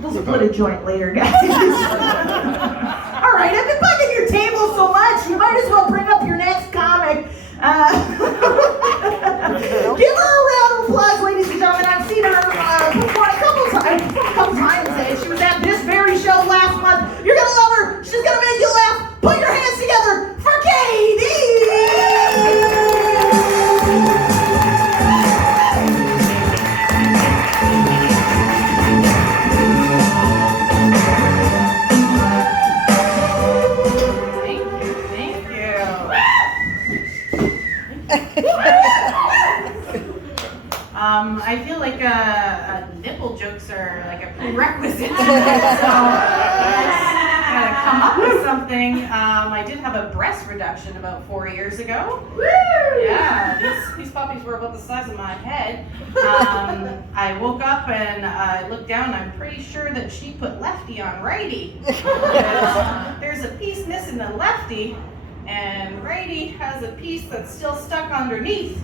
We'll split a joint later, guys. All right, I've been bugging your table so much, you might as well bring up your next comic. Give her a round of applause, ladies and gentlemen. I've seen her perform a couple times. She was at this very show last month. You're gonna love her. She's gonna make you laugh. Put your hands together for Katie. I feel like nipple jokes are like a prerequisite. So gotta come up with something. I did have a breast reduction about 4 years ago. Woo! Yeah, these puppies were about the size of my head. I woke up and I looked down. I'm pretty sure that she put lefty on righty. There's a piece missing in lefty. And righty has a piece that's still stuck underneath.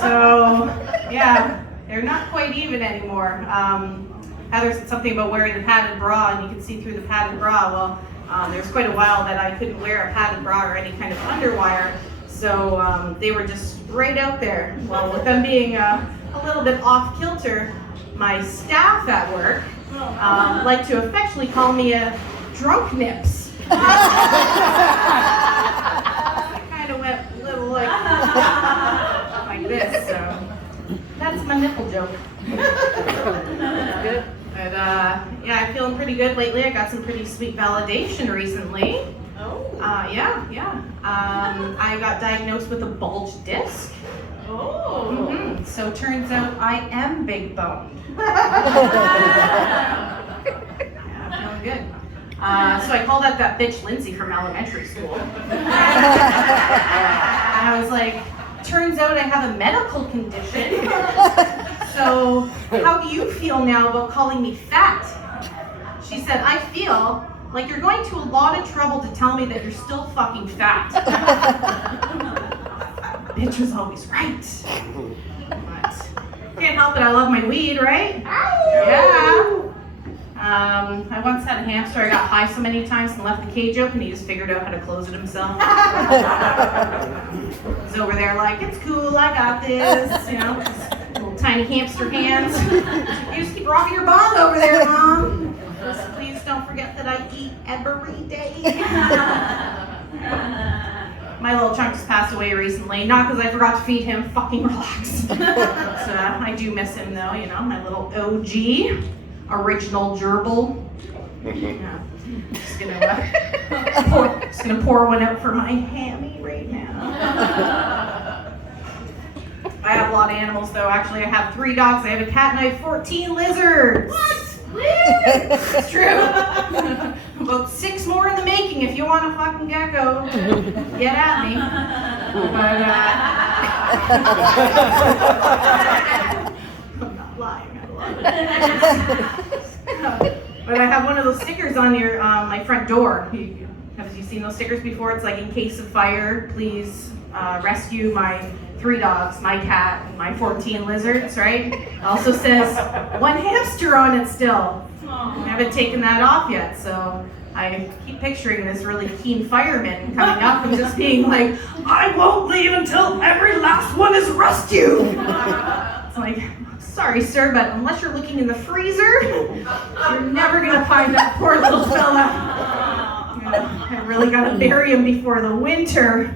So, yeah, they're not quite even anymore. Heather said something about wearing the padded bra, and you can see through the padded bra. Well, there's quite a while that I couldn't wear a padded bra or any kind of underwire, so they were just right out there. Well, with them being a little bit off kilter, my staff at work like to affectionately call me a drunk nips. I kind of went a little like this, so that's my nipple joke. Good. But yeah, I'm feeling pretty good lately. I got some pretty sweet validation recently. Oh. Yeah. I got diagnosed with a bulged disc. Oh. Mm-hmm. So turns out I am big boned. Yeah, feeling good. So I called out that bitch Lindsay from elementary school. And I was like, turns out I have a medical condition. So how do you feel now about calling me fat? She said, I feel like you're going to a lot of trouble to tell me that you're still fucking fat. Bitch was always right. But can't help it, I love my weed, right? Yeah. I once had a hamster. I got high so many times and left the cage open, he just figured out how to close it himself. He's over there like, it's cool, I got this, you know, just little tiny hamster hands. You just keep rocking your bong over there, Mom. Just please don't forget that I eat every day. My little chunk just passed away recently, not because I forgot to feed him, fucking relax. But, I do miss him though, you know, my little OG. Original gerbil. Yeah. Just gonna pour one out for my hammy right now. I have a lot of animals though. Actually, I have 3 dogs. I have a cat and I have 14 lizards. What? It's true. About 6 more in the making. If you want a fucking gecko, get at me. But I'm not lying. But I have one of those stickers on your my front door. Have you seen those stickers before? It's like, in case of fire, please rescue my 3 dogs, my cat, and my 14 lizards, right? It also says 1 hamster on it still. I haven't taken that off yet, so I keep picturing this really keen fireman coming up and just being like, I won't leave until every last one is rescued. It's like, sorry, sir, but unless you're looking in the freezer, you're never gonna find that poor little fella. I really gotta bury him before the winter.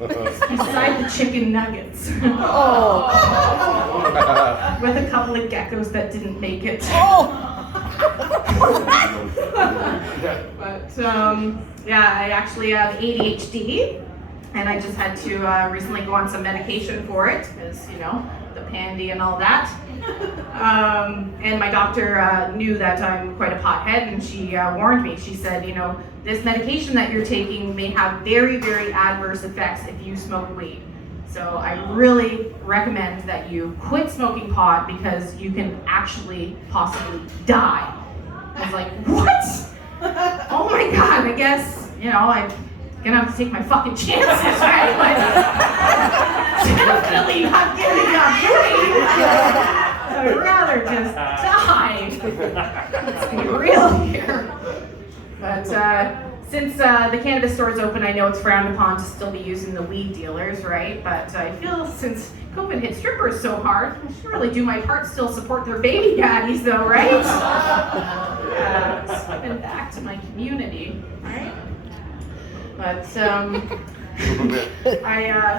Beside the chicken nuggets. With a couple of geckos that didn't make it. But yeah, I actually have ADHD, and I just had to recently go on some medication for it, because, you know, the pandy and all that. And my doctor knew that I'm quite a pothead, and she warned me. She said, you know, this medication that you're taking may have very, very adverse effects if you smoke weed. So I really recommend that you quit smoking pot, because you can actually possibly die. I was like, what? Oh my God, I guess, you know, I'm gonna have to take my fucking chances, right? Like, definitely not giving up. So I would rather just die. Let's be real here. But since the cannabis store is open, I know it's frowned upon to still be using the weed dealers, right? But I feel since COVID hit strippers so hard, I should really do my part to still support their baby daddies though, right? Giving back to my community, right? But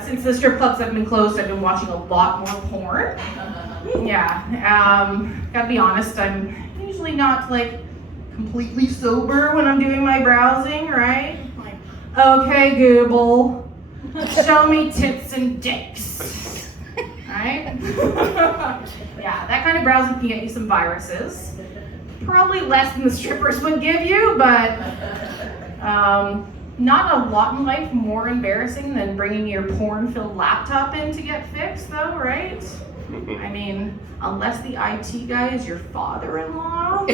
since the strip clubs have been closed, I've been watching a lot more porn. Yeah, gotta be honest, I'm usually not like completely sober when I'm doing my browsing, right? Like, okay, Google, show me tits and dicks, right? Yeah, that kind of browsing can get you some viruses. Probably less than the strippers would give you, but not a lot in life more embarrassing than bringing your porn-filled laptop in to get fixed, though, right? I mean, unless the IT guy is your father-in-law.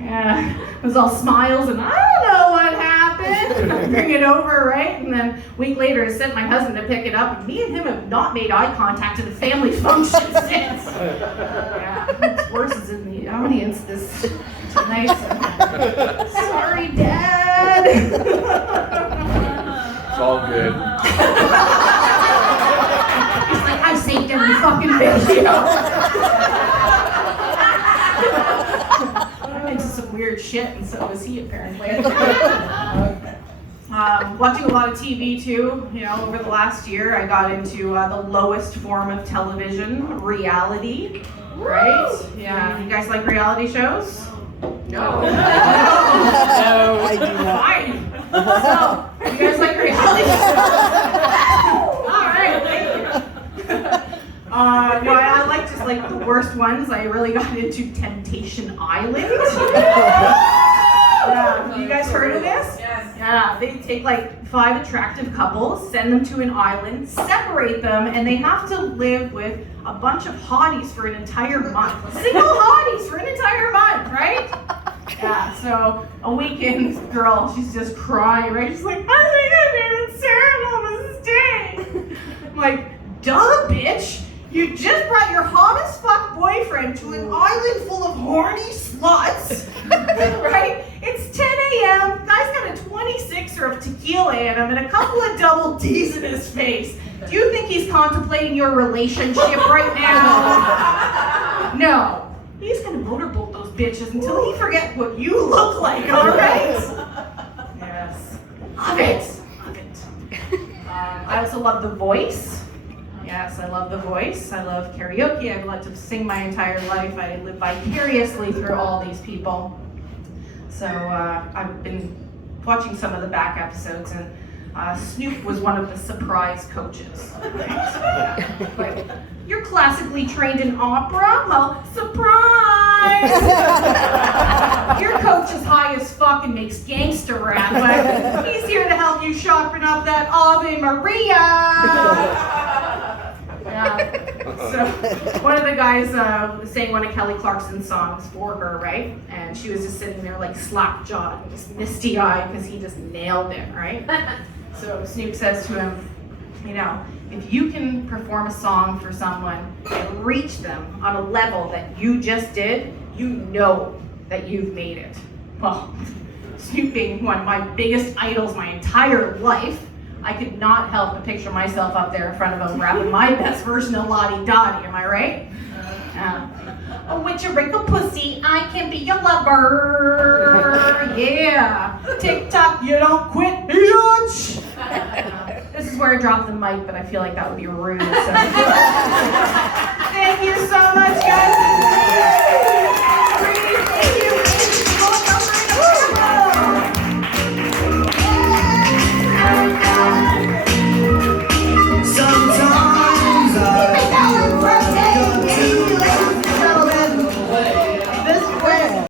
Yeah, it was all smiles and I don't know what happened. I bring it over, right? And then a week later I sent my husband to pick it up. And me and him have not made eye contact at a family function since. Yeah, what's worse is in the audience this tonight. So. Sorry, Dad. It's all good. He's like, I saved every fucking video. I'm into some weird shit, and so is he apparently. Watching a lot of TV too. You know, over the last year, I got into the lowest form of television, reality. Right? Yeah. You guys like reality shows? No. No, I do not. Fine. So, you guys like reality shows? All right, thank you. No, I like just like the worst ones. I really got into Temptation Island. Yeah, you guys heard of this? Yes. Yeah, they take like 5 attractive couples, send them to an island, separate them, and they have to live with a bunch of hotties for an entire month. Single hotties for an entire month, right? Yeah, so a weekend girl, she's just crying, right? She's like, I think I made a terrible mistake. I'm like, duh, bitch. You just brought your hot as fuck boyfriend to an island full of horny sluts, right? It's 10 a.m. Guy's got a 26er of tequila in him and a couple of double D's in his face. Do you think he's contemplating your relationship right now? No. He's gonna motorboat those bitches until he forgets what you look like, all right? Yes. Love it. Love it. I also love The Voice. Yes, I love The Voice. I love karaoke. I've loved to sing my entire life. I live vicariously through all these people. So I've been watching some of the back episodes, and Snoop was one of the surprise coaches. Right? Like, you're classically trained in opera? Well, surprise! Your coach is high as fuck and makes gangster rap, but he's here to help you sharpen up that Ave Maria! Yeah. So one of the guys sang one of Kelly Clarkson's songs for her, right? And she was just sitting there like slack-jawed, just misty-eyed because he just nailed it, right? So Snoop says to him, you know, if you can perform a song for someone and reach them on a level that you just did, you know that you've made it. Well, Snoop being one of my biggest idols my entire life, I could not help but picture myself up there in front of him rapping my best version of Lottie Dottie, am I right? Oh, with your wrinkle pussy, I can be your lover. Yeah. TikTok, you don't quit, bitch. This is where I drop the mic, but I feel like that would be rude. So. Thank you so much, guys.